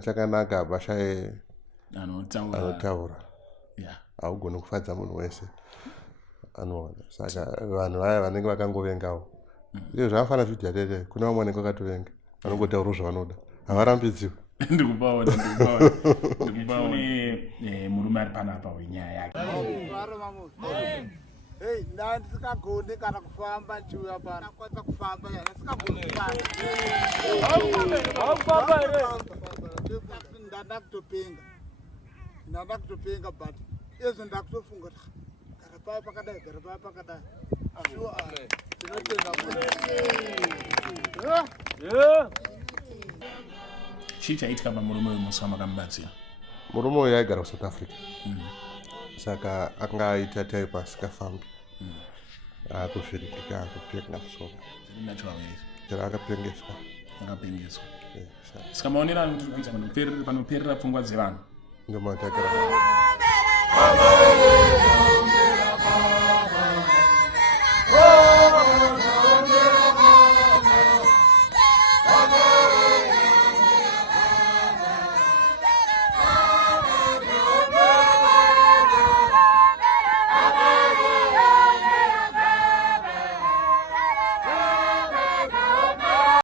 chakanaka bashai anotaura haugoni kufadza munhu wese anoona. Saka vanhu vaya vanenge vakangovengawo iyo zvavafana zvidya tete, kuna vamwe vanenge vakatovenga vanongotaura zvavanoda, havarambidziwe. Ndikubaona murume ari panapa wenyaya yake. Hey, ndandisingagoni kana kufamba ndichiuya pano. Ndakwanisa kufamba yana singagoni kufamba. Ndanda kutopenga but izvo ndakutofunga gara paya pakadai. Chii chaitika pamurume uyu musi wamakamubatsira? Murume uyu aigara kuSouth Africa, saka akanga aita type asingafambi, akuvhiringika, akupenga musoro. Chero akapengeswa. Saka maonero anotiri kuita panoperera pfungwa dzevanhu ndomatakira